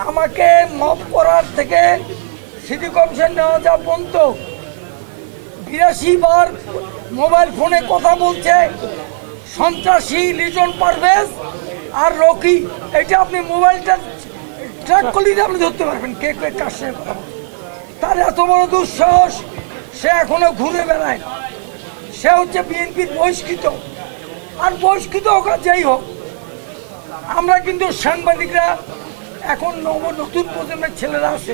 আমাকে মফ করার থেকে সিটি কমিশন নেওয়া যা পর্যন্ত 82 বার মোবাইল ফোনে কথা বলছে সন্ত্রাসী লিজন পারভেজ আর রকি। এটা আপনি মোবাইলটা ট্র্যাক করলে আপনি ধরতে পারবেন কে কে কার সঙ্গে কথা বলছে। তার এত বড় দুঃসাহস, সে এখনো ঘুরে বেড়ায়। সে হচ্ছে বিএনপির বহিষ্কৃত, আর বহিষ্কৃত হোক আর যাই হোক, আমরা কিন্তু সাংবাদিকরা এখন নতুন প্রজন্মের ছেলেরা আছে,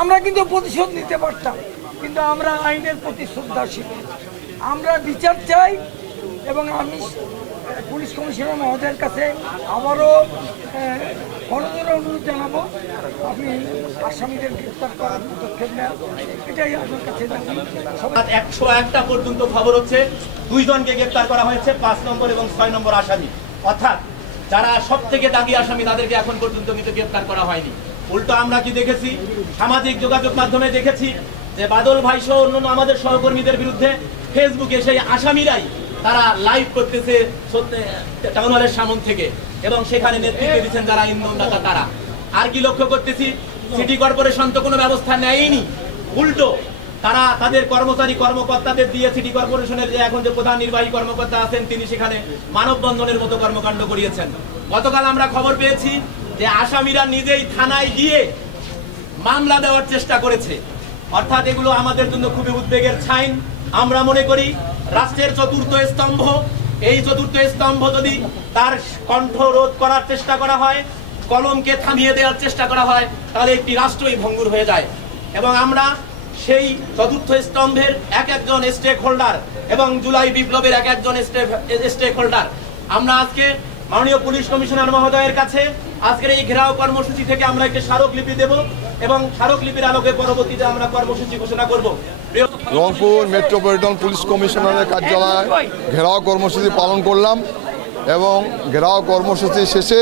আমরা কিন্তু প্রতিশোধ নিতে পারতাম, কিন্তু আমরা আইনের প্রতি শ্রদ্ধাশীল, আমরা বিচার চাই। এবং আমি পুলিশ কমিশনার মহোদয়ের কাছে আবারও বড়দের অনুরোধ জানাবো, আপনি আসামিদের গ্রেফতার করার পদক্ষেপ নেন, এটাই আপনার কাছে জানি। 101টা পর্যন্ত খবর হচ্ছে 2 জনকে গ্রেফতার করা হয়েছে, 5 নম্বর এবং 6 নম্বর আসামি, অর্থাৎ যারা সব থেকে দাগি আসামি তাদেরকে এখন পর্যন্ত কিন্তু গ্রেফতার করা হয়নি। উল্টো আমরা কি দেখেছি, সামাজিক যোগাযোগ মাধ্যমে দেখেছি যে বাদল ভাই সহ অন্যান্য আমাদের সহকর্মীদের বিরুদ্ধে ফেসবুকে সেই আসামিরাই তারা লাইভ করতেছে টাউন হলের সামন থেকে, এবং সেখানে নেতৃত্ব দিচ্ছেন যারা ইন্ধনদাতা তারা। আর কি লক্ষ্য করতেছি, সিটি কর্পোরেশন তো কোনো ব্যবস্থা নেয়নি, উল্টো তারা তাদের কর্মচারী কর্মকর্তাদের দিয়ে সিটি কর্পোরেশনের যে এখন যে প্রধান নির্বাহী কর্মকর্তা আছেন তিনি সেখানে মানববন্ধনের মতো কর্মকাণ্ড করিয়েছেন। গতকাল আমরা খবর পেয়েছি যে আসামিরা নিজেই থানায় গিয়ে মামলা দেওয়ার চেষ্টা করেছে, অর্থাৎ এগুলো আমাদের জন্য খুবই উদ্বেগের ছাইন। আমরা মনে করি রাষ্ট্রের চতুর্থ স্তম্ভ, এই চতুর্থ স্তম্ভ যদি তার কণ্ঠ রোধ করার চেষ্টা করা হয়, কলমকে থামিয়ে দেওয়ার চেষ্টা করা হয়, তাহলে একটি রাষ্ট্রই ভঙ্গুর হয়ে যায়। এবং আমরা সেই চতুর্থ স্তম্ভের এক একজন স্টেক হোল্ডার এবং জুলাই বিপ্লবের এক একজন স্টেক হোল্ডার। আমরা আজকে মাননীয় পুলিশ কমিশনার মহোদয়ের কাছে আজকের এই ঘেরাও কর্মসূচি থেকে আমরা একটি স্মারকলিপি দেব, এবং স্মারকলিপির আলোকে পরবর্তীতে আমরা কর্মসূচি ঘোষণা করব। রংপুর মেট্রোপলিটন পুলিশ কমিশনারের কার্যালয়ে ঘেরাও কর্মসূচি পালন করলাম, এবং ঘেরাও কর্মসূচি শেষে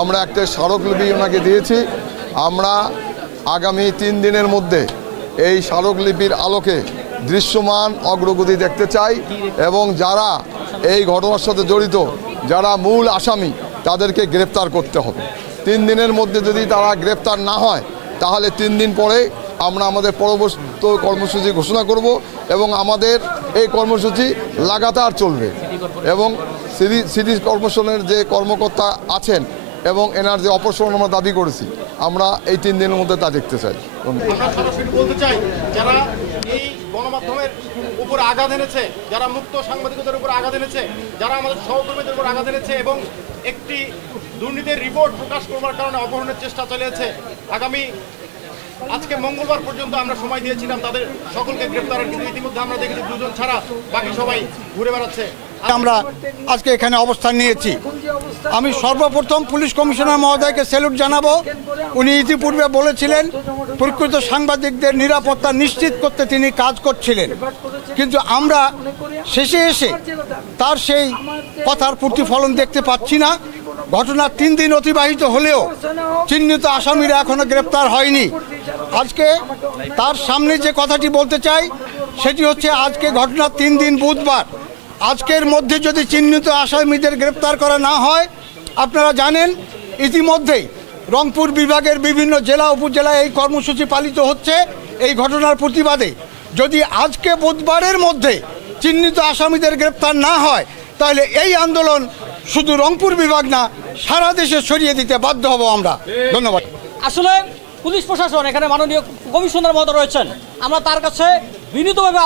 আমরা একটা স্মারকলিপি ওনাকে দিয়েছি। আমরা আগামী 3 দিনের মধ্যে এই স্মারকলিপির আলোকে দৃশ্যমান অগ্রগতি দেখতে চাই, এবং যারা এই ঘটনার সাথে জড়িত, যারা মূল আসামি, তাদেরকে গ্রেপ্তার করতে হবে। 3 দিনের মধ্যে যদি তারা গ্রেপ্তার না হয়, তাহলে 3 দিন পরে আমরা আমাদের পরবর্তী কর্মসূচি ঘোষণা করব, এবং আমাদের এই কর্মসূচি লাগাতার চলবে। এবং সিটি কর্পোরেশনের যে কর্মকর্তা আছেন এবং এনার যে অপসারণ আমরা দাবি করেছি, আমরা এই 3 দিনের মধ্যে তা দেখতে চাই। আমরা সরাসরি বলতে চাই, যারা এই গণমাধ্যমের উপর আঘাত এনেছে, যারা মুক্ত সাংবাদিকতার উপর আঘাত এনেছে, যারা আমাদের সহকর্মীদের উপর আঘাত এনেছে এবং একটি দুর্নীতির রিপোর্ট প্রকাশ করবার কারণে অপহরণের চেষ্টা চলেছে, আজকে মঙ্গলবার পর্যন্ত আমরা সময় দিয়েছিলাম তাদের সকলকে গ্রেফতারের, কিন্তু ইতিমধ্যে আমরা দেখেছি 2 জন ছাড়া বাকি সবাই ঘুরে বেড়াচ্ছে। আমরা আজকে এখানে অবস্থান নিয়েছি। আমি সর্বপ্রথম পুলিশ কমিশনার মহোদয়কে স্যালুট জানাবো। উনি ইতিপূর্বে বলেছিলেন প্রকৃত সাংবাদিকদের নিরাপত্তা নিশ্চিত করতে তিনি কাজ করছিলেন, কিন্তু আমরা শেষে এসে তার সেই কথার প্রতিফলন দেখতে পাচ্ছি না। ঘটনার 3 দিন অতিবাহিত হলেও চিহ্নিত আসামিরা এখনো গ্রেপ্তার হয়নি। আজকে তার সামনে যে কথাটি বলতে চাই সেটি হচ্ছে, আজকে ঘটনার 3 দিন বুধবার, আজকের মধ্যে যদি চিহ্নিত আসামিদের গ্রেপ্তার করা না হয়, আপনারা জানেন ইতিমধ্যেই রংপুর বিভাগের বিভিন্ন জেলা উপজেলায় এই কর্মসূচি পালিত হচ্ছে এই ঘটনার প্রতিবাদে। যদি আজকে বুধবারের মধ্যে চিহ্নিত আসামিদের গ্রেপ্তার না হয়, তাহলে এই আন্দোলন শুধু রংপুর বিভাগ না, সারা দেশে ছড়িয়ে দিতে বাধ্য হব আমরা। ধন্যবাদ। আসলে পুলিশ প্রশাসন, এখানে মাননীয় কমিশনার মহোদয় রয়েছেন, আমরা তার কাছে বিনীতভাবে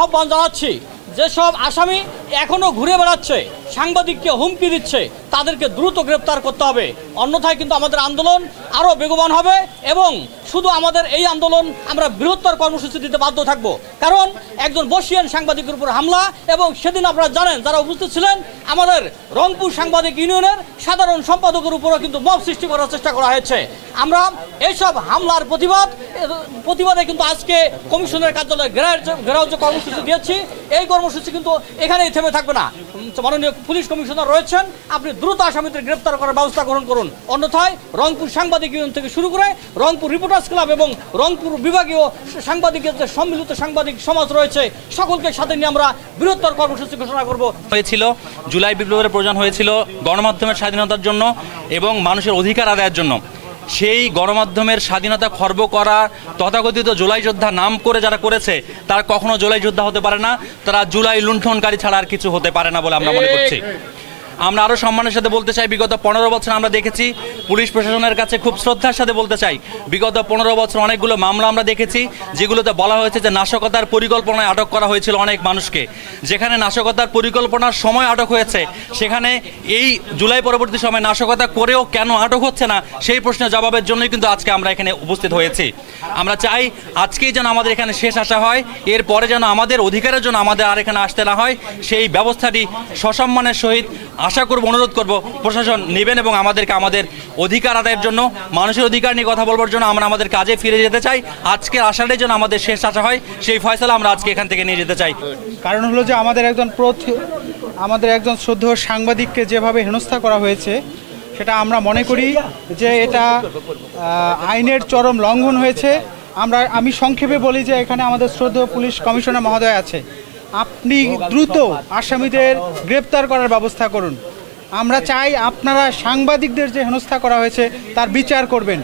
আহ্বান জানাচ্ছি, যেসব আসামি এখনো ঘুরে বেড়াচ্ছে, সাংবাদিককে হুমকি দিচ্ছে, তাদেরকে দ্রুত গ্রেপ্তার করতে হবে। অন্যথায় কিন্তু আমাদের আন্দোলন আরও বেগবান হবে, এবং শুধু আমাদের এই আন্দোলন আমরা বৃহত্তর কর্মসূচি দিতে বাধ্য থাকব। কারণ একজন বর্ষীয়ান সাংবাদিকের উপর হামলা, এবং সেদিন আপনারা জানেন যারা উপস্থিত ছিলেন, আমাদের রংপুর সাংবাদিক ইউনিয়নের সাধারণ সম্পাদকের উপরও কিন্তু মব সৃষ্টি করার চেষ্টা করা হয়েছে। আমরা এইসব হামলার প্রতিবাদে কিন্তু আজকে কমিশনের কার্যালয়ে ঘেরাও যে কর্মসূচি দিয়েছি, এই কর্মসূচি কিন্তু এখানেই থেমে থাকবে না। মাননীয় পুলিশ কমিশনার রয়েছেন, আপনি দ্রুত আসামিদের গ্রেপ্তার করার ব্যবস্থা গ্রহণ করুন, অন্যথায় রংপুর সাংবাদিক ইউনিয়ন থেকে শুরু করে রংপুর রিপোর্টার্স ক্লাব এবং রংপুর বিভাগীয় সাংবাদিকের যে সম্মিলিত সাংবাদিক সমাজ রয়েছে, সকলকে সাথে নিয়ে আমরা বৃহত্তর কর্মসূচি ঘোষণা করব। হয়েছিল জুলাই বিপ্লবের প্রয়োজন হয়েছিল গণমাধ্যমের স্বাধীনতার জন্য এবং মানুষের অধিকার আদায়ের জন্য। সেই গণমাধ্যমের স্বাধীনতা খর্ব করা তথাকথিত জুলাই যোদ্ধা নাম করে যারা করেছে তারা কখনো জুলাই যোদ্ধা হতে পারে না, তারা জুলাই লুণ্ঠনকারী ছাড়া আর কিছু হতে পারে না বলে আমরা মনে করছি। আমরা আরও সম্মানের সাথে বলতে চাই, বিগত 15 বছর আমরা দেখেছি, পুলিশ প্রশাসনের কাছে খুব শ্রদ্ধার সাথে বলতে চাই, বিগত 15 বছর অনেকগুলো মামলা আমরা দেখেছি যেগুলোতে বলা হয়েছে যে নাশকতার পরিকল্পনায় আটক করা হয়েছিল অনেক মানুষকে। যেখানে নাশকতার পরিকল্পনার সময় আটক হয়েছে, সেখানে এই জুলাই পরবর্তী সময় নাশকতা করেও কেন আটক হচ্ছে না সেই প্রশ্নের জবাবের জন্যই কিন্তু আজকে আমরা এখানে উপস্থিত হয়েছি। আমরা চাই আজকেই যেন আমাদের এখানে শেষ আসা হয়, এরপরে যেন আমাদের অধিকারের জন্য আমাদের আর এখানে আসতে না হয়, সেই ব্যবস্থাটি সসম্মানের সহিত আশা করব, অনুরোধ করব প্রশাসন নেবেন এবং আমাদেরকে আমাদের অধিকার আদায়ের জন্য, মানুষের অধিকার নিয়ে কথা বলবার জন্য আমরা আমাদের কাজে ফিরে যেতে চাই। আজকের আশাটাই যেন আমাদের শেষ আশা হয়, সেই ফয়সালা আমরা আজকে এখান থেকে নিয়ে যেতে চাই। কারণ হলো যে আমাদের একজন শ্রদ্ধেয় সাংবাদিককে যেভাবে হেনস্থা করা হয়েছে, সেটা আমরা মনে করি যে এটা আইনের চরম লঙ্ঘন হয়েছে। আমি সংক্ষেপে বলি যে এখানে আমাদের শ্রদ্ধেয় পুলিশ কমিশনার মহোদয় আছে, আপনি দ্রুত আসামিদের গ্রেপ্তার করার ব্যবস্থা করুন। আমরা চাই আপনারা সাংবাদিকদের যে হেনস্থা করা হয়েছে তার বিচার করবেন।